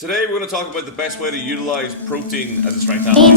Today we're going to talk about the best way to utilize protein as a strength athlete.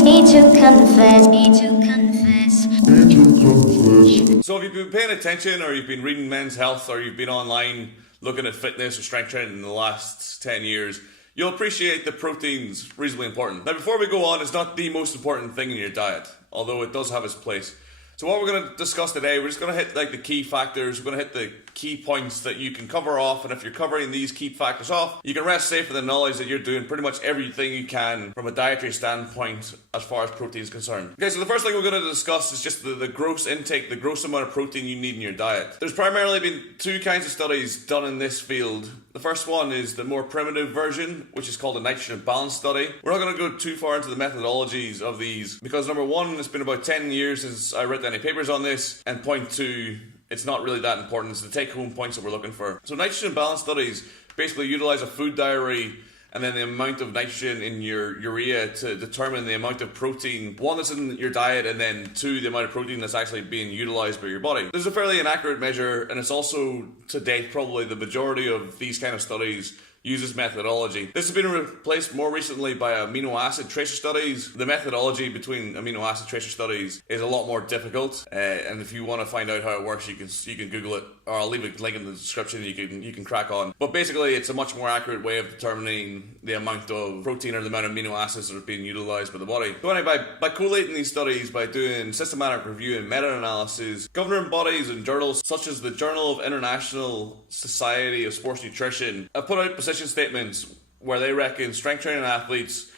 So if you've been paying attention, or you've been reading Men's Health, or you've been online looking at fitness or strength training in the last 10 years, you'll appreciate that protein's reasonably important. Now before we go on, it's not the most important thing in your diet, although it does have its place. So what we're going to discuss today, we're just going to hit the key factors, we're going to hit the key points that you can cover off, and if you're covering these key factors off, you can rest safe in the knowledge that you're doing pretty much everything you can from a dietary standpoint as far as protein is concerned. Okay, so the first thing we're going to discuss is just the gross intake, the gross amount of protein you need in your diet. There's primarily been two kinds of studies done in this field. The first one is the more primitive version, which is called a nitrogen balance study. We're not going to go too far into the methodologies of these because number one, it's been about 10 years since I read any papers on this, and point two, it's not really that important. It's the take-home points that we're looking for. So nitrogen balance studies basically utilize a food diary and then the amount of nitrogen in your urea to determine the amount of protein, one, that's in your diet, and then two, the amount of protein that's actually being utilized by your body. This is a fairly inaccurate measure, and it's also, to date, probably the majority of these kind of studies use this methodology. This has been replaced more recently by amino acid tracer studies. The methodology between amino acid tracer studies is a lot more difficult, and if you want to find out how it works, you can Google it, or I'll leave a link in the description. You can crack on. But basically, it's a much more accurate way of determining the amount of protein or the amount of amino acids that are being utilized by the body. So anyway, by collating these studies, by doing systematic review and meta-analysis, governing bodies and journals such as the Journal of International Society of Sports Nutrition have put out position statements where they reckon strength training athletes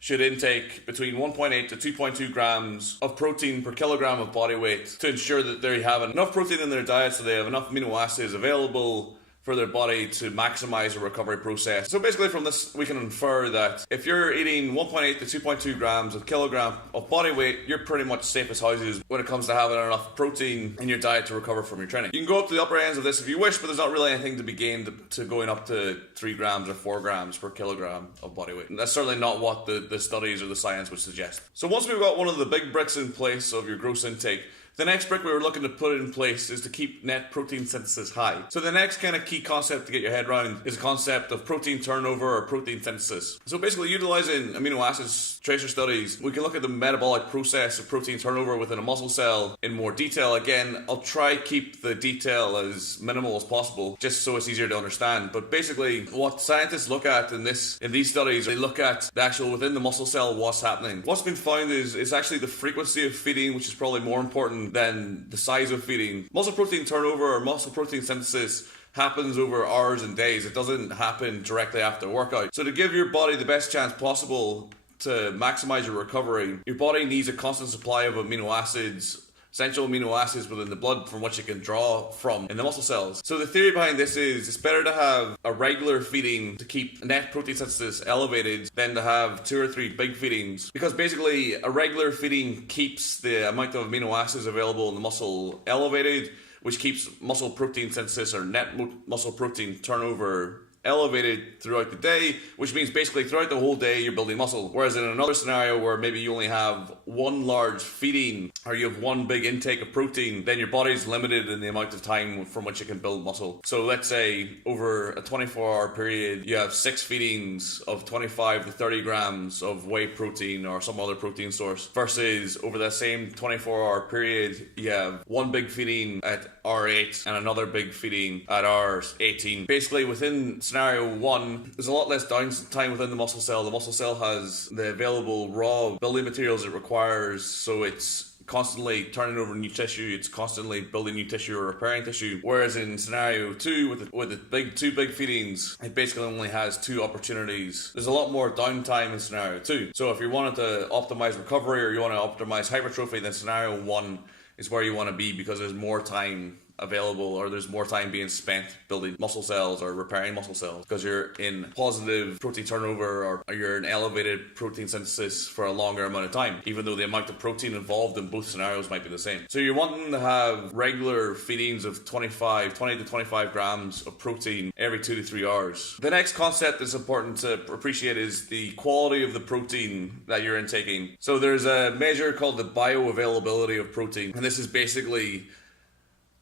should intake between 1.8 to 2.2 grams of protein per kilogram of body weight to ensure that they have enough protein in their diet so they have enough amino acids available for their body to maximize the recovery process. So basically from this we can infer that if you're eating 1.8 to 2.2 grams of kilogram of body weight, you're pretty much safe as houses when it comes to having enough protein in your diet to recover from your training. You can go up to the upper ends of this if you wish, but there's not really anything to be gained to going up to 3 grams or 4 grams per kilogram of body weight. And that's certainly not what the studies or the science would suggest. So once we've got one of the big bricks in place of your gross intake, the next brick we were looking to put in place is to keep net protein synthesis high. So the next kind of key concept to get your head around is the concept of protein turnover or protein synthesis. So basically utilizing amino acids tracer studies, we can look at the metabolic process of protein turnover within a muscle cell in more detail. Again, I'll try keep the detail as minimal as possible just so it's easier to understand. But basically what scientists look at in these studies, they look at the actual within the muscle cell what's happening. What's been found is it's actually the frequency of feeding, which is probably more important than the size of feeding. Muscle protein turnover or muscle protein synthesis happens over hours and days. It doesn't happen directly after a workout. So to give your body the best chance possible to maximize your recovery, your body needs a constant supply of amino acids, essential amino acids within the blood from which it can draw from in the muscle cells. So the theory behind this is it's better to have a regular feeding to keep net protein synthesis elevated than to have 2 or 3 big feedings, because basically a regular feeding keeps the amount of amino acids available in the muscle elevated, which keeps muscle protein synthesis or net muscle protein turnover elevated throughout the day, which means basically throughout the whole day you're building muscle. Whereas in another scenario where maybe you only have one large feeding or you have one big intake of protein, then your body's limited in the amount of time from which it can build muscle. So let's say over a 24-hour period you have 6 feedings of 25 to 30 grams of whey protein or some other protein source, versus over that same 24-hour period you have one big feeding at hour 8 and another big feeding at hour 18. Basically within scenario 1, there's a lot less downtime within the muscle cell. The muscle cell has the available raw building materials it requires, so it's constantly turning over new tissue, it's constantly building new tissue or repairing tissue. Whereas in scenario 2, with the two big feedings, it basically only has 2 opportunities. There's a lot more downtime in scenario 2. So if you wanted to optimize recovery or you want to optimize hypertrophy, then scenario 1 is where you want to be, because there's more time available, or there's more time being spent building muscle cells or repairing muscle cells, because you're in positive protein turnover or you're in elevated protein synthesis for a longer amount of time, even though the amount of protein involved in both scenarios might be the same. So you're wanting to have regular feedings of 20 to 25 grams of protein every 2 to 3 hours. The next concept that's important to appreciate is the quality of the protein that you're intaking. So there's a measure called the bioavailability of protein, and this is basically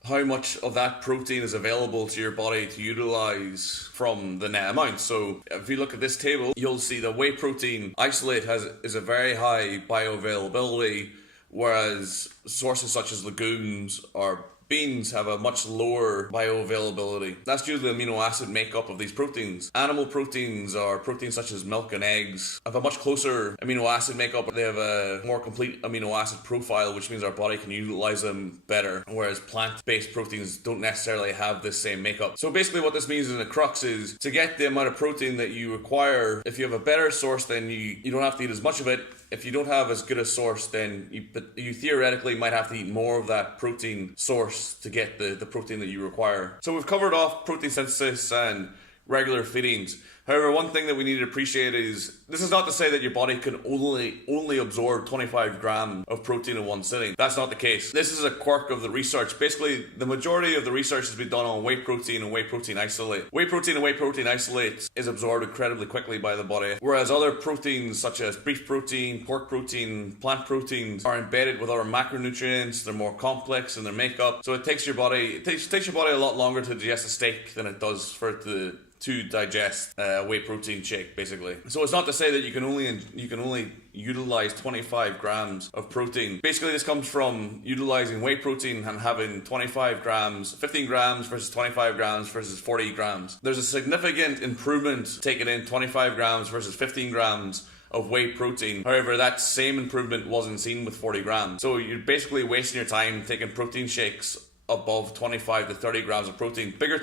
how much of that protein is available to your body to utilize from the net amount. So if you look at this table, you'll see the whey protein isolate is a very high bioavailability, whereas sources such as legumes or beans have a much lower bioavailability. That's due to the amino acid makeup of these proteins. Animal proteins, or proteins such as milk and eggs, have a much closer amino acid makeup. They have a more complete amino acid profile, which means our body can utilize them better, whereas plant-based proteins don't necessarily have this same makeup. So basically what this means in the crux is, to get the amount of protein that you require, if you have a better source, then you don't have to eat as much of it. If you don't have as good a source, then you theoretically might have to eat more of that protein source to get the protein that you require. So we've covered off protein synthesis and regular feedings. However, one thing that we need to appreciate is, this is not to say that your body can only absorb 25 grams of protein in one sitting. That's not the case. This is a quirk of the research. Basically, the majority of the research has been done on whey protein and whey protein isolate. Whey protein and whey protein isolate is absorbed incredibly quickly by the body, whereas other proteins such as beef protein, pork protein, plant proteins are embedded with other macronutrients. They're more complex in their makeup, so it takes your body a lot longer to digest a steak than it does for it to digest whey protein shake, basically. So it's not to say that you can only utilize 25 grams of protein. Basically, this comes from utilizing whey protein and having 25 grams, 15 grams versus 25 grams versus 40 grams. There's a significant improvement taking in 25 grams versus 15 grams of whey protein. However, that same improvement wasn't seen with 40 grams. So you're basically wasting your time taking protein shakes above 25 to 30 grams of protein. Bigger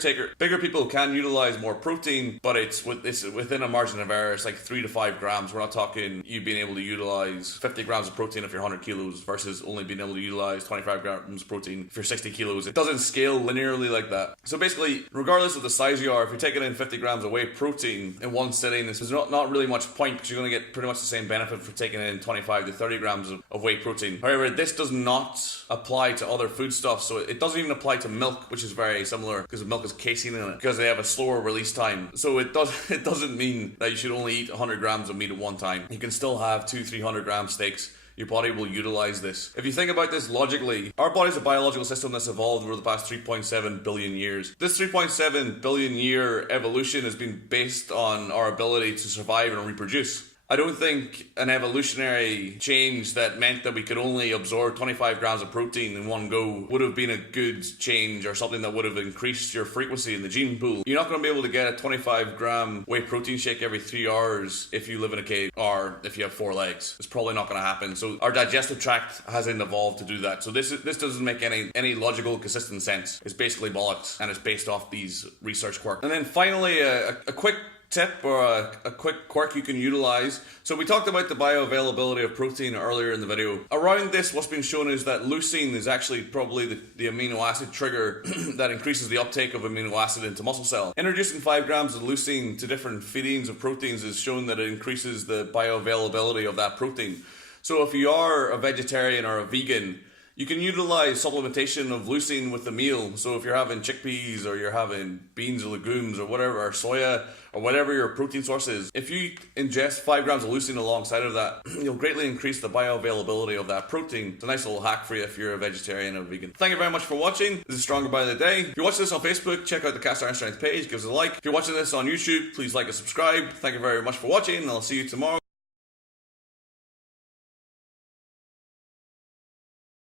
people can utilize more protein, but it's within a margin of error. It's like 3 to 5 grams. We're not talking you being able to utilize 50 grams of protein if you're 100 kilos versus only being able to utilize 25 grams of protein if you're 60 kilos. It doesn't scale linearly like that. So basically, regardless of the size you are, if you're taking in 50 grams of whey protein in one sitting, there's not really much point, because you're going to get pretty much the same benefit for taking in 25 to 30 grams of whey protein. However, this does not apply to other foodstuffs, so it doesn't even apply to milk, which is very similar, because milk has casein in it, because they have a slower release time. So it doesn't mean that you should only eat 100 grams of meat at one time. You can still have 200-300 gram steaks. Your body will utilize this. If you think about this logically, our body's a biological system that's evolved over the past 3.7 billion years. This 3.7 billion year evolution has been based on our ability to survive and reproduce. I don't think an evolutionary change that meant that we could only absorb 25 grams of protein in one go would have been a good change, or something that would have increased your frequency in the gene pool. You're not going to be able to get a 25 gram whey protein shake every 3 hours if you live in a cave, or if you have 4 legs. It's probably not going to happen. So our digestive tract hasn't evolved to do that. So this doesn't make any logical, consistent sense. It's basically bollocks, and it's based off these research quirks. And then finally, a quick tip, or a quick quirk you can utilize. So we talked about the bioavailability of protein earlier in the video. Around this, what's been shown is that leucine is actually probably the amino acid trigger that increases the uptake of amino acid into muscle cell. Introducing 5 grams of leucine to different feedings of proteins has shown that it increases the bioavailability of that protein. So if you are a vegetarian or a vegan, you can utilize supplementation of leucine with the meal. So if you're having chickpeas, or you're having beans or legumes or whatever, or soya, or whatever your protein source is, if you ingest 5 grams of leucine alongside of that, you'll greatly increase the bioavailability of that protein. It's a nice little hack for you if you're a vegetarian or a vegan. Thank you very much for watching. This is Stronger by the Day. If you're watching this on Facebook, check out the Cast Iron Strength page, give us a like. If you're watching this on YouTube, please like and subscribe. Thank you very much for watching, and I'll see you tomorrow.